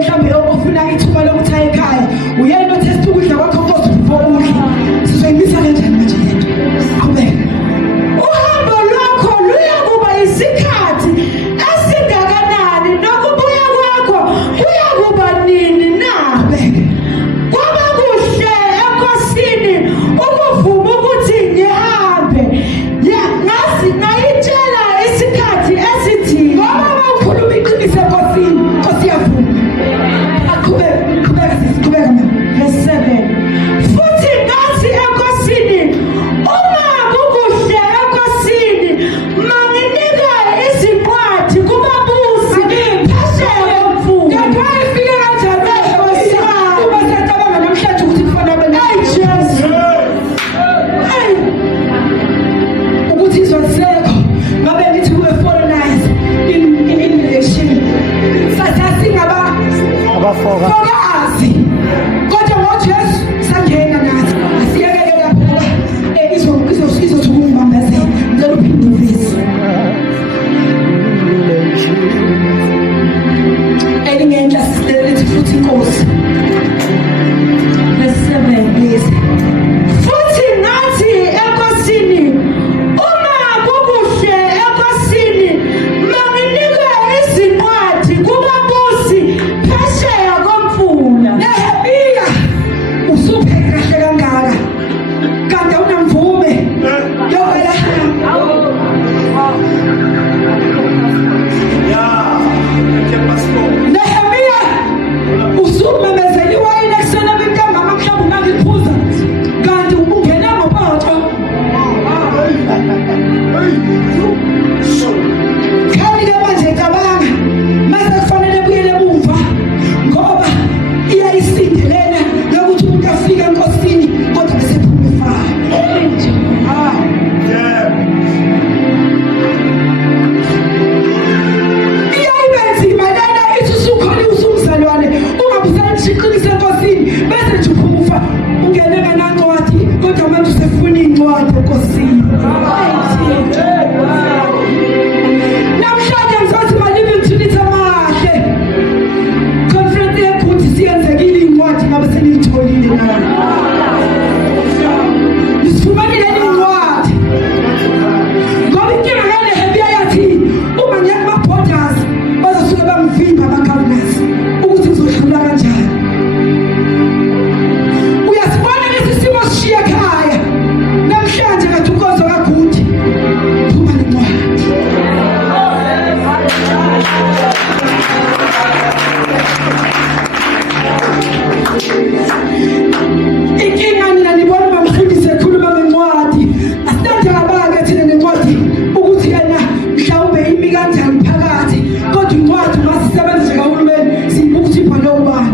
mhlambe ofuna ithuba lokuthi aye ekhaya uyena otesta ukudla kwakho Nkosi before udla sizoyimisa kanjani manje lento awubeke uhambo lwakho luya kuba isikhathi esingakanani nokubuya kwakho kuya kuba nini na beke kwaba kuhle enkosini ukuvuma ukuthi ngihambe ngazi ngayitshela isikhathi esithi ngoba ukhuluma iqiniso Nkosini Nkosi yavuma qhubeka verse 7 futhi ngathi enkosini uma kukuhle enkosini manginika izinqwathi kubabusi phesheya komfula ngayifike kanjani Nkosi uma sicabanga namhlanje ukuthi kufanele ukuthi izolisekho ngabe ngithi kube foreigners in relation sasingaba abafokazi kodwa ngoJesu sangena nathi asiyekele lapho izothukungibambezela ngicela uphinde uvise elingenhla sisilethi futhi Nkosi verse 7 please futhi nathi enkosini uma kukuhle enkosini manginika izinqwathi kubabusi phesheya komfula Nehemiya usupheke kahle kangaka kanti awunamvume yovela Nehemiya usumemezela iwayini ekusena bintambama mhlawumbe ungangiphuza kanti ubungena ngopoto kanti-ke manje cabanga mase kufanele buyele emuva ngoba iyayisinde lena yokuthi umuntu afike enkosini kodwa bese phuma efaya iyayibenzima lena ithi usukhona usumzalwane ungabusanishiqinisa enkosini bese nje uphuma ufa ungene nganancwadi kodwa manje usefuna iy'ncwadi enkosini namhlanje ngizothi malibe ngithulithe amahle conference yebhuthi siyenzekile iy'ncwadi ngabe seniyitholile nani nisifumanile iy'ncwadi ngoba inkinga kaNehemiya yathi uma ngiya kuma-borders bazosuke bangivimba ama-governors ukuthi ngizodlula kanjani uyasibona lesi simo sishiya ekhaya namhlanje ngathi uNkosi kaGudi phuma nencwadi inkinga nina nibona bamfundise ekhuluma ngencwadi asithathe thina nencwadi ukuthi yena mhlawumbe imi kanjani phakathi kodwa incwadi masisebenzise kahulumeni siyibuka ukuthi ibhalwe ubani